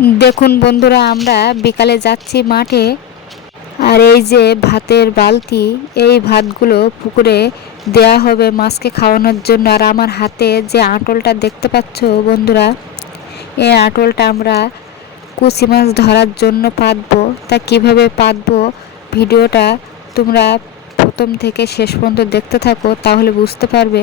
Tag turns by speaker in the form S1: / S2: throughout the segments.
S1: দেখুন বন্ধুরা, আমরা বিকালে যাচ্ছি মাঠে। আর এই যে ভাতের বালতি, এই ভাতগুলো পুকুরে দেয়া হবে মাছকে খাওয়ানোর জন্য। আর আমার হাতে যে আঁটলটা দেখতে পাচ্ছ বন্ধুরা, এই আঁটলটা আমরা কুচি মাছ ধরার জন্য পাতবো। তা কীভাবে পাতবো ভিডিওটা তোমরা প্রথম থেকে শেষ পর্যন্ত দেখতে থাকো, তাহলে বুঝতে পারবে।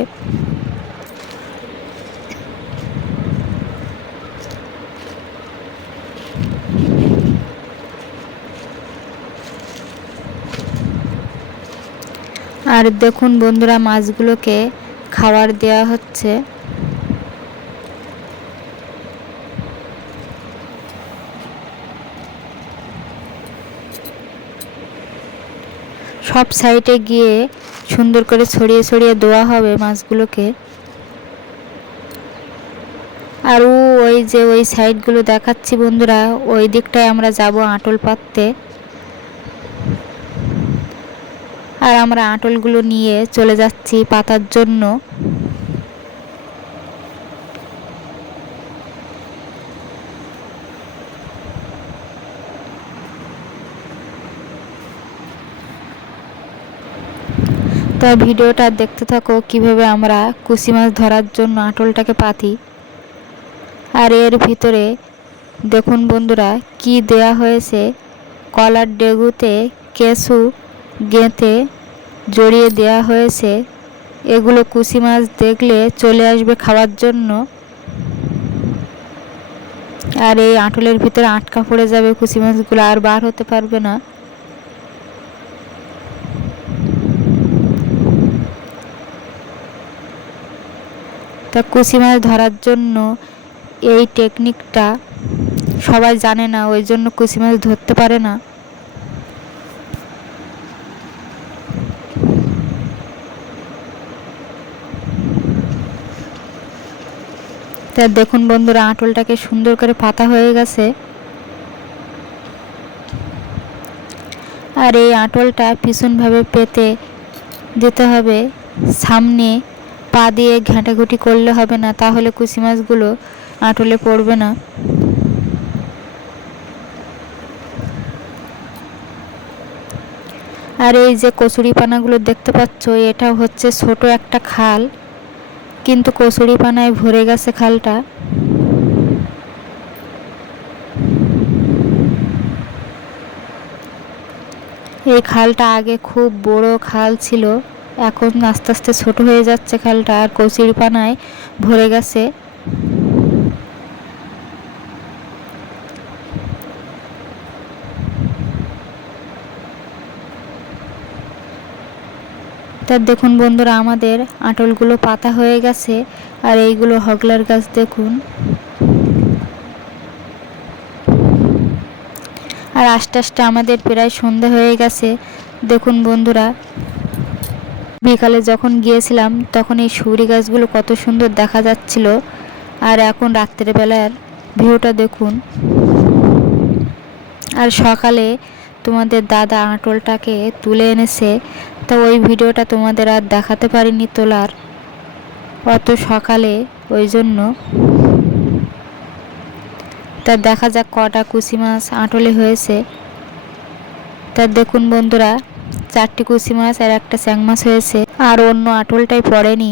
S1: আর দেখুন বন্ধুরা, মাছগুলোকে খাবার দেওয়া হচ্ছে। সব সাইডে গিয়ে সুন্দর করে ছড়িয়ে ছড়িয়ে দেওয়া হবে মাছগুলোকে। আর ওই যে ওই সাইডগুলো দেখাচ্ছি বন্ধুরা, ওই দিকটায় আমরা যাব আঁটল পাততে আর আমরা আঁটলগুলো নিয়ে চলে যাচ্ছি পাতার জন্য। তা ভিডিওটা দেখতে থাকো কীভাবে আমরা কুসি মাছ ধরার জন্য আঁটলটাকে পাতি। আর এর ভিতরে দেখুন বন্ধুরা, কি দেয়া হয়েছে? কলার ডেগুতে কেসু গেঁথে জড়িয়ে দেয়া হয়েছে। এগুলো কুসি মাছ দেখলে চলে আসবে খাওয়ার জন্য। আর এই আঁটলের ভিতরে আটকা পড়ে যাবে কুসি মাছগুলো, আর বার হতে পারবে না। তা কুসি মাছ ধরার জন্য এই টেকনিকটা সবাই জানে না, ওই জন্য কুসি মাছ ধরতে পারে না। তা দেখুন বন্ধুরা, আঁটলটাকে সুন্দর করে পাতা হয়ে গেছে। আর এই আঁটলটা ভীষণভাবে পেতে দিতে হবে। সামনে পা দিয়ে ঘাঁটাঘুটি করলে হবে না, তাহলে কুচি মাছগুলো আঁটলে পড়বে না। আর এই যে কচুরি পানাগুলো দেখতে পাচ্ছ এটা হচ্ছে ছোট একটা খাল। কিন্তু কচুরি পানায় ভরে গেছে খালটা। এই খালটা আগে খুব বড় খাল ছিল, এখন আস্তে আস্তে ছোট হয়ে যাচ্ছে খালটা, আর কচুরি পানায় ভরে গেছে। তা দেখুন বন্ধুরা, আমাদের আঁটলগুলো পাতা হয়ে গেছে, আর এইগুলো হগলার গাছ দেখুন। আর আস্তে আস্তে আমাদের প্রায় সন্ধে হয়ে গেছে। দেখুন বন্ধুরা, বিকালে যখন গিয়েছিলাম, তখন এই সুরি গাছগুলো কত সুন্দর দেখা যাচ্ছিল। আর এখন রাত্রের বেলার ভিউটা দেখুন। আর সকালে তোমাদের দাদা আঁটলটাকে তুলে এনেছে, তো ওই ভিডিওটা তোমাদের আর দেখাতে পারিনি তোলার। অত সকালে, ওই জন্য। তা দেখা যাক কটা কুচি মাছ আঁটলে হয়েছে। তা দেখুন বন্ধুরা, চারটি কুচি মাছ আর একটা স্যাং মাছ হয়েছে। আর অন্য আঁটলটাই পড়েনি।